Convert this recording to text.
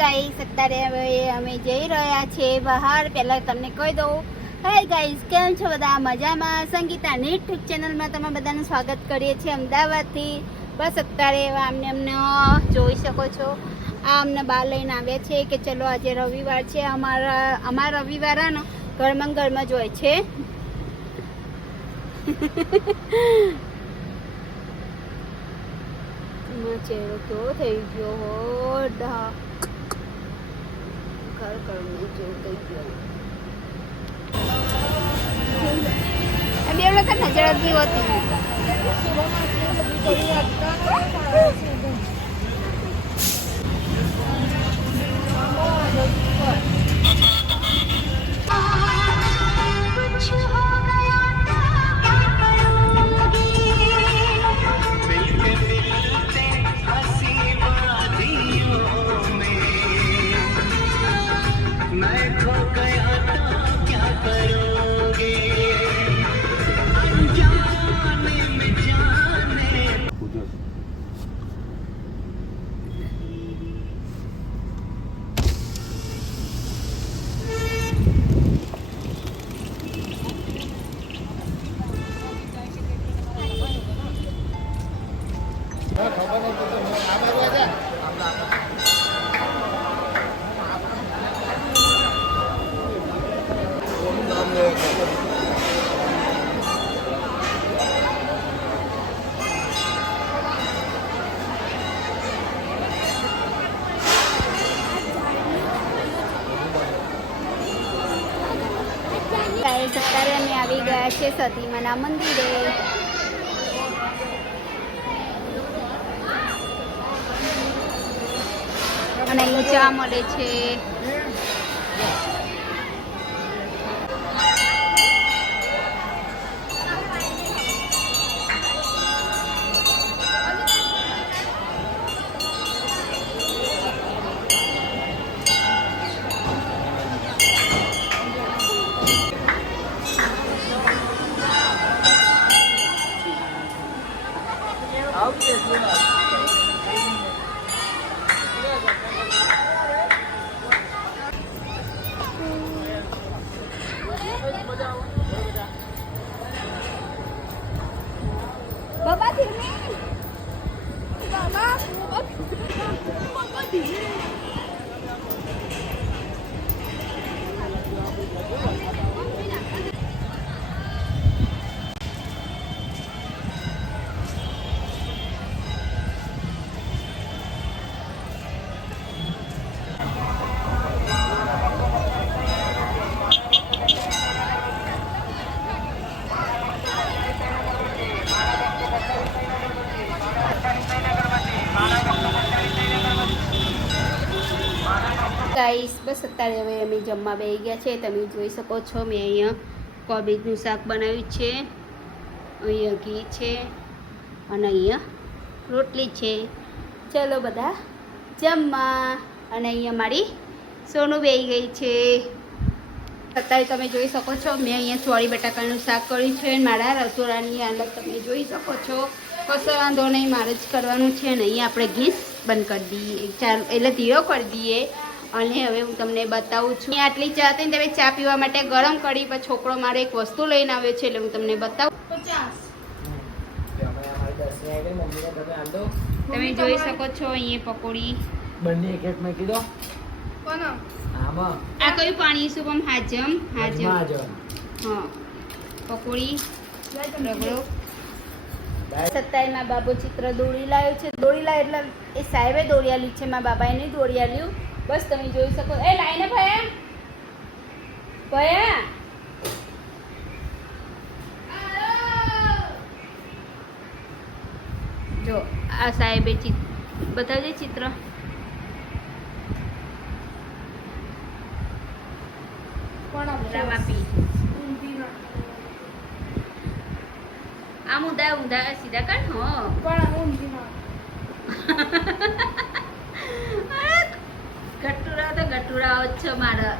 Guys અત્યારે હવે અમે જઈ રહ્યા છીએ બહાર. પહેલા તમને કહી દઉં, હાય ગાઈસ, કેમ છો બધા? મજામાં? સંગીતાની યુટ્યુબ ચેનલમાં તમે બધાનું સ્વાગત કરીએ છીએ અમદાવાદથી. બસ અત્યારે અમને જોઈ શકો છો, આ અમને બહાર લઈને આવ્યા છે કે ચલો આજે રવિવાર છે. અમારા રવિવાર ને ઘરમાં જ હોય છે. ચહેરો કેવો થઈ ગયો હો, ઘર જેવું થઈ ગયો. બે લોકો નજર જ હોતી. અત્યારે અમે આવી ગયા છે સતીમાના મંદિરે. અને અહીં ચા મળે છે. બાબા ગાઈસ, બસ અત્યારે હવે અમે જમવા બેસી ગયા છે. તમે જોઈ શકો છો, મેં અહીંયા કોબીજનું શાક બનાવ્યું છે, અહીંયા ઘી છે અને અહીંયા રોટલી છે. ચલો બધા જમવા. અને અહીંયા મારી સોનું બેસી ગઈ છે. અત્યારે તમે જોઈ શકો છો, મેં અહીંયા ચોળી બટાકાનું શાક કર્યું છે. મારા રસોડાની અંદર તમે જોઈ શકો છો. કશો વાંધો નહીં, મારે જ કરવાનું છે. અને અહીંયા આપણે ગેસ બંધ કરી દઈએ, એટલે ધીરો કરી દઈએ. અને હવે હું તમને બતાવું છું. આટલી ચા હતી ને તમે ચા પીવા માટે ગરમ કરી, પછી છોકરો મારે એક વસ્તુ લઈને આવ્યો છે, એટલે હું તમને બતાવું. તમે જોઈ શકો છો, અહીંયા પકોડી બંને એક એક મેં કીધો. આ કયું પાણી શુભમ? હાજમ. હા, પકોડી રગડો. સત્તાએ મારા બાબુ ચિત્ર દોરી લાવ્યો છે. દોરી લાવ્યો એટલે એ સાહેબે દોરી આલ્યું છે, મારા બાબાએ નહીં દોરી આલ્યું. બસ તમે જોઈ શકો. એ લાઈને ભયા જો આ સાહેબે બતાવજે ચિત્ર. આમ ઊંધા સીધા કર. ગટુરા તો ગટુરા જ છે મારા.